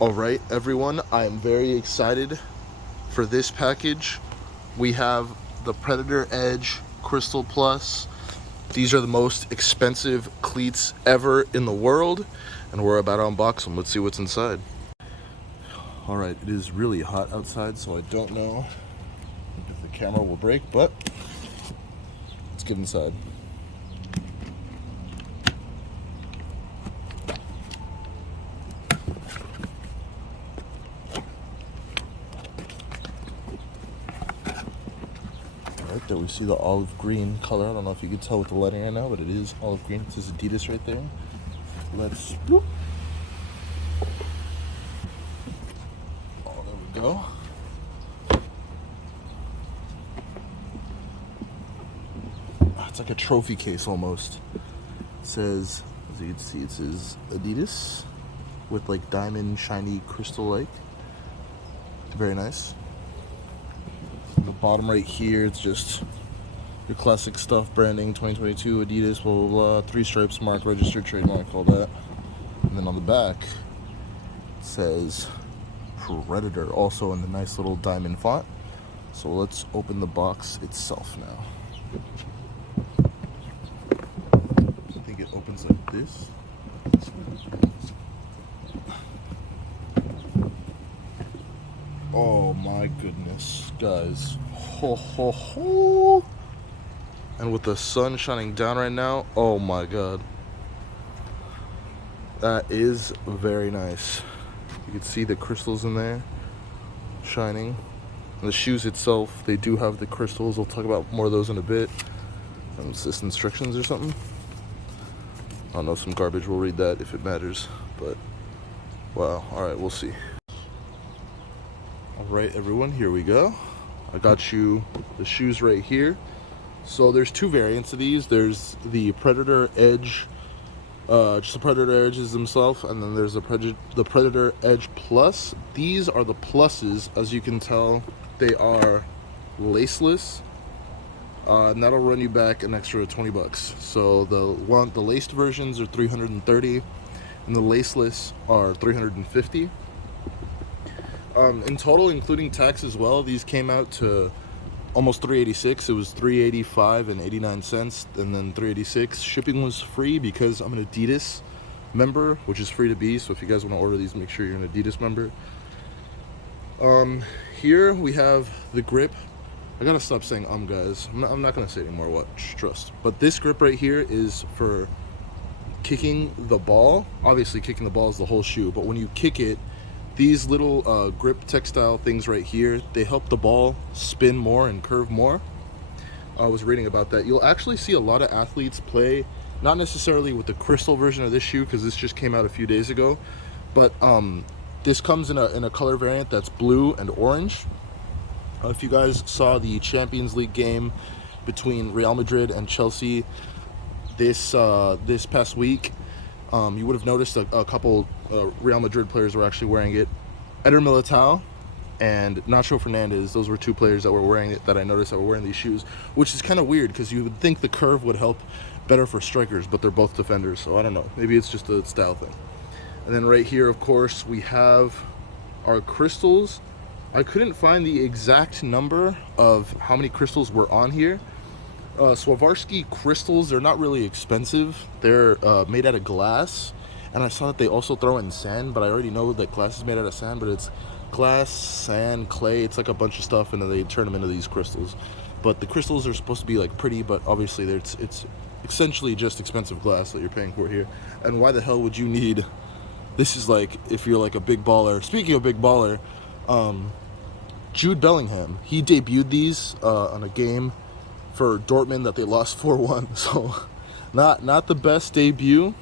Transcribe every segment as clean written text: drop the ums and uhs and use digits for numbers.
All right, everyone, I am very excited for this package. We have the Predator Edge Crystal Plus. These are the most expensive cleats ever in the world, and we're about to unbox them. Let's see what's inside. All right, it is really hot outside, so I don't know if the camera will break, but let's get inside. Right there we see the olive green color. I don't know if you can tell with the lighting right now, but it is olive green. It says Adidas right there. Let's whoop. Oh, there we go. It's like a trophy case almost. It says, as you can see, it says Adidas with like diamond shiny crystal like. Very nice. The bottom right here, it's just your classic stuff, branding, 2022, Adidas, blah, blah, blah, 3 stripes, mark, registered, trademark, all that. And then on the back, it says Predator, also in the nice little diamond font. So let's open the box itself now. I think it opens like this. Oh my goodness, guys. Ho, ho, ho. And with the sun shining down right now, oh my god. That is very nice. You can see the crystals in there shining. And the shoes itself, they do have the crystals. We'll talk about more of those in a bit. Is this instructions or something? I don't know, some garbage. We'll read that if it matters. But wow, alright, we'll see. Alright everyone, here we go. I got you the shoes right here. So there's 2 variants of these. There's the Predator Edge, just the Predator Edges themselves, and then there's the Predator Edge Plus. These are the pluses. As you can tell, they are laceless, and that'll run you back an extra 20 bucks. So the laced versions are $330, and the laceless are $350. In total, including tax as well, these came out to almost $386. It was $385 and 89 cents, and then $386. Shipping was free because I'm an Adidas member, which is free to be. So if you guys want to order these, make sure you're an Adidas member. Here we have the grip. I gotta stop saying guys. I'm not gonna say anymore. Watch, trust. But this grip right here is for kicking the ball. Obviously, kicking the ball is the whole shoe, but when you kick it, these little grip textile things right here, they help the ball spin more and curve more. I was reading about that. You'll actually see a lot of athletes play, not necessarily with the crystal version of this shoe, because this just came out a few days ago, but this comes in a color variant that's blue and orange. If you guys saw the Champions League game between Real Madrid and Chelsea this past week, you would have noticed a couple Real Madrid players were actually wearing it. Eder Militao and Nacho Fernandez, those were 2 players that were wearing it, that I noticed that were wearing these shoes, which is kind of weird because you would think the curve would help better for strikers, but they're both defenders, so I don't know. Maybe it's just a style thing. And then right here, of course, we have our crystals. I couldn't find the exact number of how many crystals were on here. Swarovski crystals, they're not really expensive. They're made out of glass, and I saw that they also throw in sand, but I already know that glass is made out of sand, but it's glass, sand, clay, it's like a bunch of stuff, and then they turn them into these crystals. But the crystals are supposed to be like pretty, but obviously it's essentially just expensive glass that you're paying for here. And why the hell would you need, this is like, if you're like a big baller. Speaking of big baller, Jude Bellingham, he debuted these on a game for Dortmund that they lost 4-1. So not the best debut,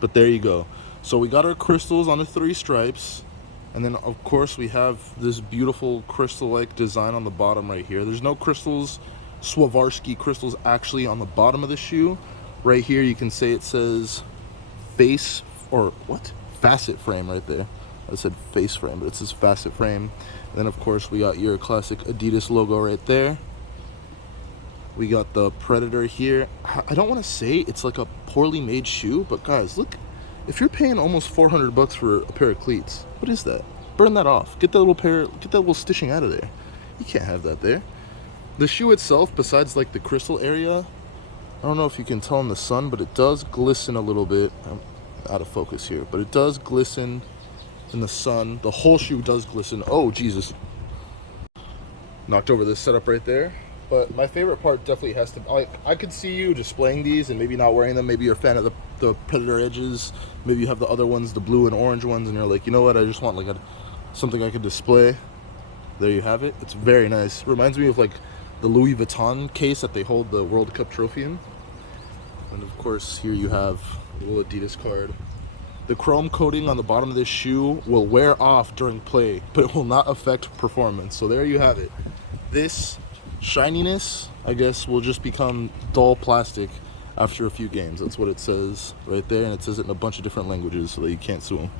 but there you go. So we got our crystals on the 3 stripes, and then of course we have this beautiful crystal-like design on the bottom right here. There's no crystals, Swarovski crystals, actually on the bottom of the shoe. Right here you can say it says facet frame right there. I said face frame, but it says facet frame. And then of course we got your classic Adidas logo right there. We got the Predator here. I don't want to say it's like a poorly made shoe, but guys, look If you're paying almost 400 bucks for a pair of cleats, what is that? Burn that off. Get that little stitching out of there. You can't have that there. The shoe itself, besides like the crystal area, I don't know if you can tell in the sun, but it does glisten a little bit. I'm out of focus here, but it does glisten in the sun. The whole shoe does glisten. Oh, Jesus. Knocked over this setup right there. But my favorite part definitely has to, like, I could see you displaying these and maybe not wearing them. Maybe you're a fan of the Predator edges. Maybe you have the other ones, the blue and orange ones, and you're like, you know what, I just want like something I could display. There you have it. It's very nice. Reminds me of like the Louis Vuitton case that they hold the World Cup trophy in. And of course, here you have a little Adidas card. The chrome coating on the bottom of this shoe will wear off during play, but it will not affect performance. So there you have it. This shininess, I guess, will just become dull plastic after a few games. That's what it says right there, and it says it in a bunch of different languages so that you can't sue them.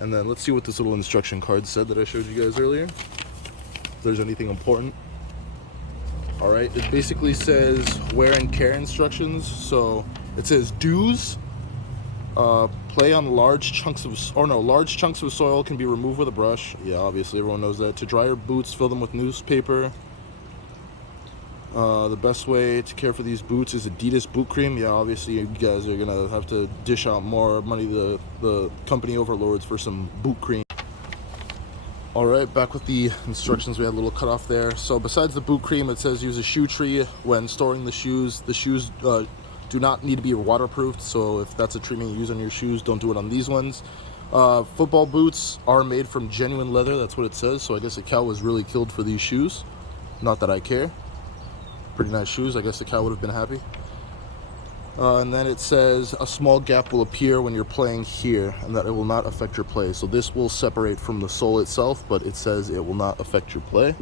And then let's see what this little instruction card said that I showed you guys earlier, if there's anything important. All right, it basically says wear and care instructions. So it says do's, play on large chunks of soil can be removed with a brush. Yeah, obviously everyone knows that. To dry your boots, fill them with newspaper. The best way to care for these boots is Adidas boot cream. Yeah, obviously you guys are gonna have to dish out more money to the company overlords for some boot cream. All right, back with the instructions. We had a little cut off there. So besides the boot cream, it says use a shoe tree when storing the shoes. The shoes do not need to be waterproofed, so if that's a treatment you use on your shoes, don't do it on these ones. Football boots are made from genuine leather. That's what it says. So I guess a cow was really killed for these shoes. Not that I care. Pretty nice shoes. I guess the cow would have been happy. And then it says a small gap will appear when you're playing here, and that it will not affect your play. So this will separate from the sole itself, but it says it will not affect your play.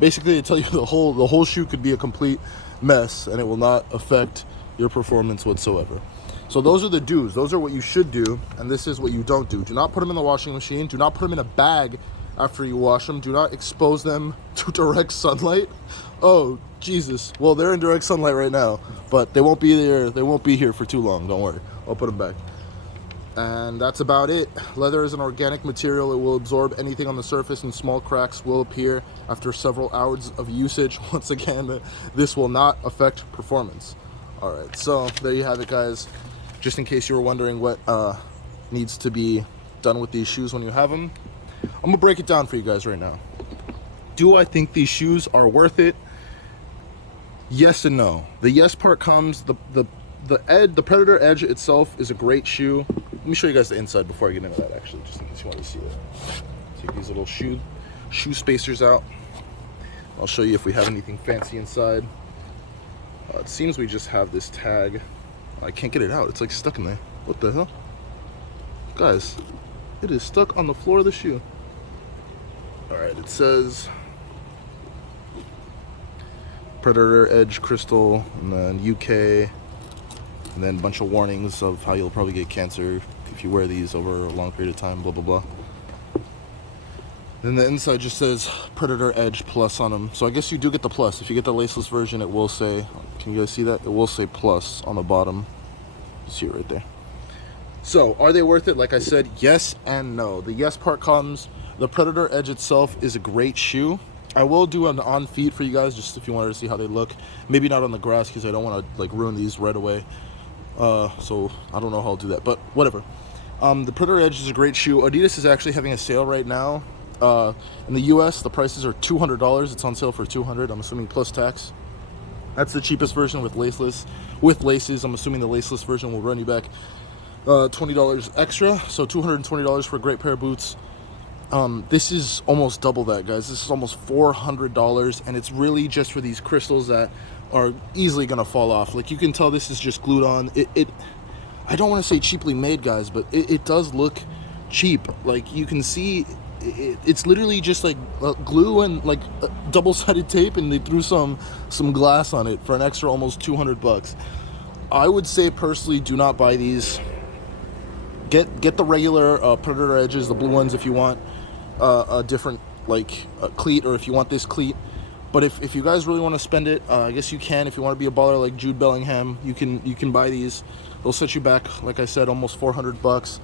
Basically, they tell you the whole shoe could be a complete mess, and it will not affect your performance whatsoever. So those are the do's. Those are what you should do, and this is what you don't do. Do not put them in the washing machine. Do not put them in a bag after you wash them. Do not expose them to direct sunlight. Oh, Jesus. Well, they're in direct sunlight right now, but they won't be there. They won't be here for too long. Don't worry. I'll put them back. And that's about it. Leather is an organic material. It will absorb anything on the surface, and small cracks will appear after several hours of usage. Once again, this will not affect performance. All right, so there you have it, guys. Just in case you were wondering what needs to be done with these shoes when you have them, I'm gonna break it down for you guys right now. Do I think these shoes are worth it? Yes and no. The yes part comes, the Predator Edge itself is a great shoe. Let me show you guys the inside before I get into that, actually, just in case you want to see it. Take these little shoe spacers out. I'll show you if we have anything fancy inside. It seems we just have this tag. I can't get it out. It's like stuck in there. What the hell? Guys, it is stuck on the floor of the shoe. Alright, it says Predator Edge Crystal, and then UK, and then a bunch of warnings of how you'll probably get cancer if you wear these over a long period of time, blah blah blah. Then the inside just says Predator Edge Plus on them. So I guess you do get the plus. If you get the laceless version, it will say, can you guys see that? It will say plus on the bottom. You see it right there. So are they worth it? Like I said, yes and no. The yes part comes, the Predator Edge itself is a great shoe. I will do an on feet for you guys, just if you wanted to see how they look. Maybe not on the grass, because I don't want to like ruin these right away. So I don't know how I'll do that, but whatever. The Predator Edge is a great shoe. Adidas is actually having a sale right now. In the US, the prices are $200. It's on sale for $200, I'm assuming plus tax. That's the cheapest version with laceless. With laces, I'm assuming the laceless version will run you back $20 extra, so $220 for a great pair of boots. This is almost double that, guys. This is almost $400, and it's really just for these crystals that are easily gonna fall off. Like, you can tell this is just glued on. I don't want to say cheaply made, guys, but it does look cheap. Like, you can see it's literally just like glue and like double-sided tape, and they threw some glass on it for an extra almost 200 bucks. I would say personally, do not buy these. Get the regular Predator Edges, the blue ones, if you want a different like cleat, or if you want this cleat. But if you guys really want to spend it, I guess you can. If you want to be a baller like Jude Bellingham, you can buy these. They'll set you back, like I said, almost 400 bucks.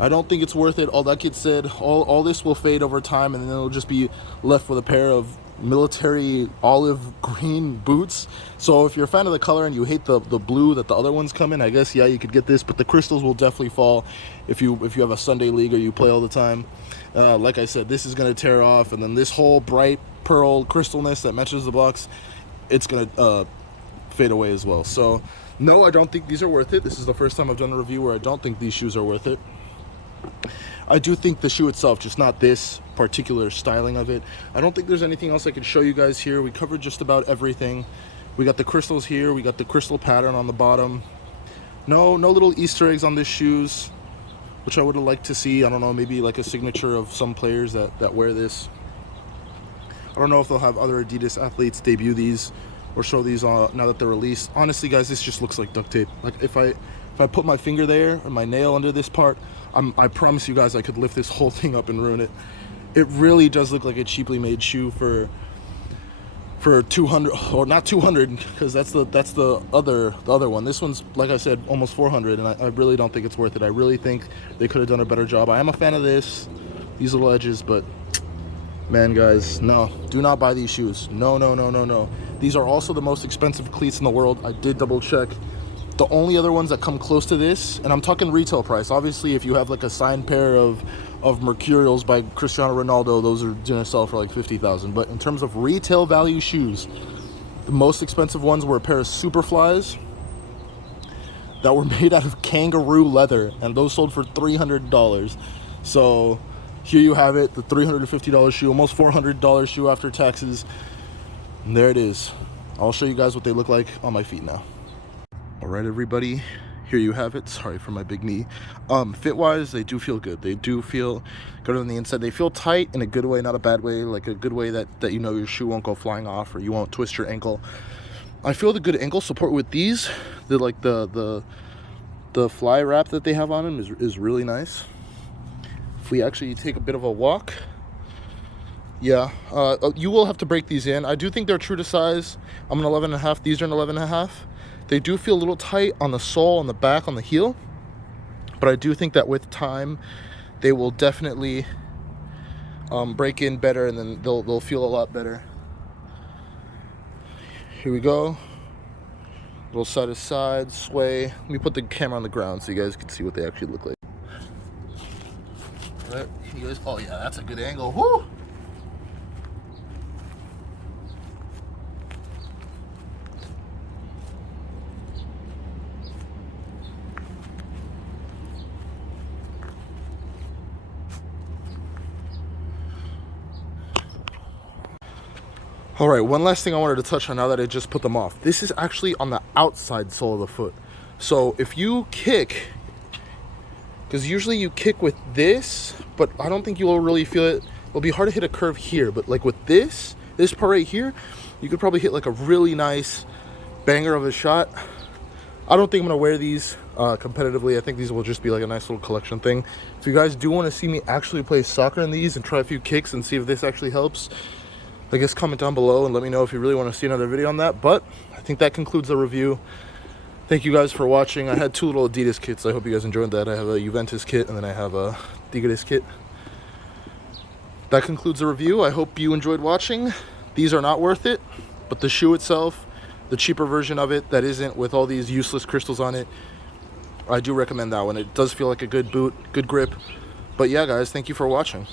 I don't think it's worth it. All that kid said, all this will fade over time, and then it'll just be left with a pair of military olive green boots. So if you're a fan of the color and you hate the blue that the other ones come in, I guess yeah, you could get this, but the crystals will definitely fall if you have a Sunday league or you play all the time. Like I said, this is going to tear off, and then this whole bright pearl crystalness that matches the box, it's going to fade away as well. So no, I don't think these are worth it. This is the first time I've done a review where I don't think these shoes are worth it. I do think the shoe itself, just not this particular styling of it. I don't think there's anything else I could show you guys here. We covered just about everything. We got the crystals here. We got the crystal pattern on the bottom. No little Easter eggs on these shoes, which I would have liked to see. I don't know, maybe like a signature of some players that wear this. I don't know if they'll have other Adidas athletes debut these or show these now that they're released. Honestly, guys, this just looks like duct tape. Like if I put my finger there or my nail under this part, I promise you guys I could lift this whole thing up and ruin it. It really does look like a cheaply made shoe for 200, or not 200, because that's the other one. This one's, like I said, almost 400, and I really don't think it's worth it. I really think they could have done a better job. I am a fan of these little edges, but man, guys, no, do not buy these shoes. No. These are also the most expensive cleats in the world. I did double check. The only other ones that come close to this, and I'm talking retail price, obviously if you have like a signed pair of Mercurials by Cristiano Ronaldo, those are gonna sell for like 50,000. But in terms of retail value shoes, the most expensive ones were a pair of Superflies that were made out of kangaroo leather, and those sold for $300. So here you have it, the $350 shoe, almost $400 shoe after taxes. And there it is. I'll show you guys what they look like on my feet now. All right, everybody, here you have it. Sorry for my big knee. Fit wise, they do feel good. They do feel good on the inside. They feel tight in a good way, not a bad way, like a good way that you know your shoe won't go flying off or you won't twist your ankle. I feel the good ankle support with these. The fly wrap that they have on them is really nice. If we actually take a bit of a walk, yeah, you will have to break these in. I do think they're true to size. I'm an 11.5. These are an 11.5. They do feel a little tight on the sole, on the back, on the heel, but I do think that with time they will definitely break in better, and then they'll feel a lot better. Here we go. Little side to side sway. Let me put the camera on the ground so you guys can see what they actually look like. All right, you guys. Oh yeah, that's a good angle. Woo! All right, one last thing I wanted to touch on now that I just put them off. This is actually on the outside sole of the foot. So if you kick, because usually you kick with this, but I don't think you will really feel it. It'll be hard to hit a curve here, but like with this part right here, you could probably hit like a really nice banger of a shot. I don't think I'm gonna wear these competitively. I think these will just be like a nice little collection thing. If you guys do want to see me actually play soccer in these and try a few kicks and see if this actually helps, I guess comment down below and let me know if you really want to see another video on that. But I think that concludes the review. Thank you guys for watching. I had two little Adidas kits. I hope you guys enjoyed that. I have a Juventus kit and then I have a Adidas kit. That concludes the review. I hope you enjoyed watching. These are not worth it, but the shoe itself, the cheaper version of it that isn't with all these useless crystals on it, I do recommend that one. It does feel like a good boot, good grip. But yeah, guys, thank you for watching.